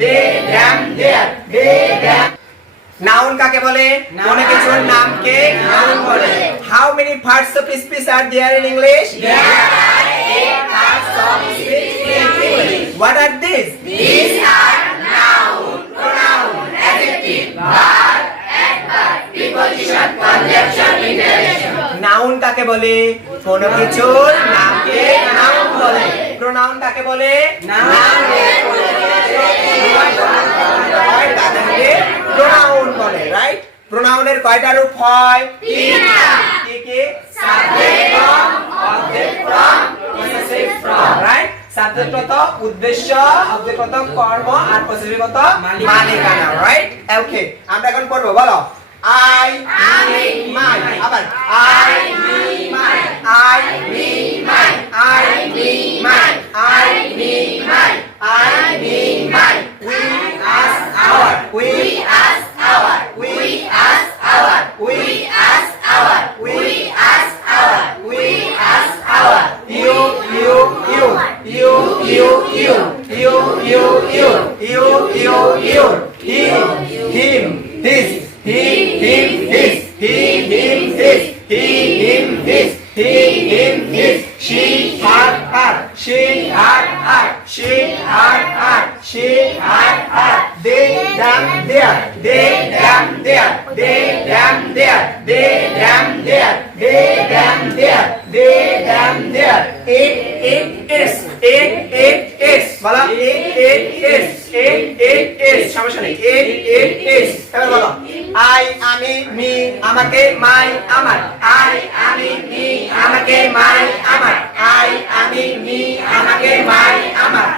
they, them, their, they, them. Noun কাকে বলে? কোন কিছুর নামকে noun বলে। How many parts of speech are there in English? There are 8 parts of speech in English. What are these? These are noun, pronoun, adjective, verb, adverb, preposition, conjunction, interjection. Noun কাকে বলে? কোন কিছুর নামকে noun বলে। Pronoun কাকে বলে? নামকে তাদেরকে pronoun বলে, রাইট? প্রোনাউনের কয়টা রূপ হয়? তিনটা। কি কি? Subject form, object form, possessive form, right? সাবজেক্টগত উদ্দেশ্য, অবজেক্টগত কর্ম আর পসেসিভগত মালিকানা, রাইট? ওকে, আমরা এখন পড়ব, বলো। I, me, my, আবার I, me, my, I, me, my, I, me, my, I, me, my, I, me, my, we, us, our, we, us, our, we, us, our, we, us, our, we, us, our, we, us, our, you, you, you, you, you, you, you, you, you, you, you, you, him, him, his, he, him, his, he, him, his, he, him, his, he, him, his, she, her, her, she, her, her, she, her, her, she, her, her, they, them, their, they, them, their, they, them, their, they, them, their, they, them, their, they, them, their, it, is, বলো, it, is, সমস্যা নেই, it, is, এবার বলো, I, আমি, me, আমাকে, my, আমার, I, আমি, me, আমাকে, my, আমার, I, আমি, me, আমাকে, my, আমার,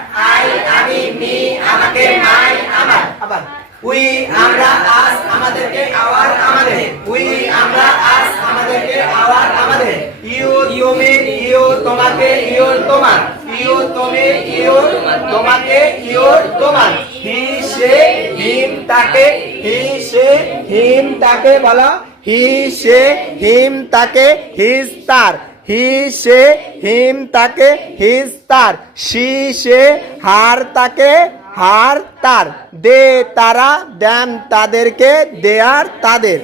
I, আমি, me, আমাকে, my, আমার, আবার we, আমরা, us, আমাদেরকে, our, আমাদের, we, আমরা, us, আমাদেরকে, our, আমাদের, you, তুমি, you, তোমাকে, your, তোমার, you, তুমি, your, তোমাকে, your, তোমার, he, সে, him, তাকে, he, সে, him, তাকে, বলো, he, সে, him, তাকে, his, তার, he, সে, him, তাকে, his, তার, she, সে, her, তাকে, হার, তার, দে, তারা, দ্যাম, তাদেরকে, দেয়ার, তাদের,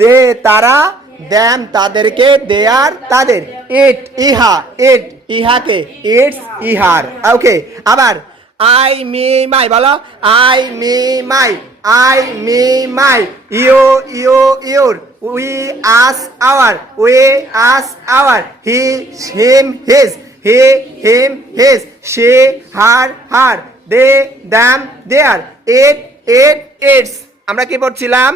দে, তারা, দ্যাম, তাদেরকে, দেয়ার, তাদের, ইট, ইহা, ইট, ইহাকে, ইটস, ইহার, ওকে, আবার আই, মি, মাই, বলো, I, me, my, I, me, my, you, your, we, us, our, we, us, our, he, him, his, he, him, his, she, her, her, they, them, their, it, its। আমরা কি পড়ছিলাম?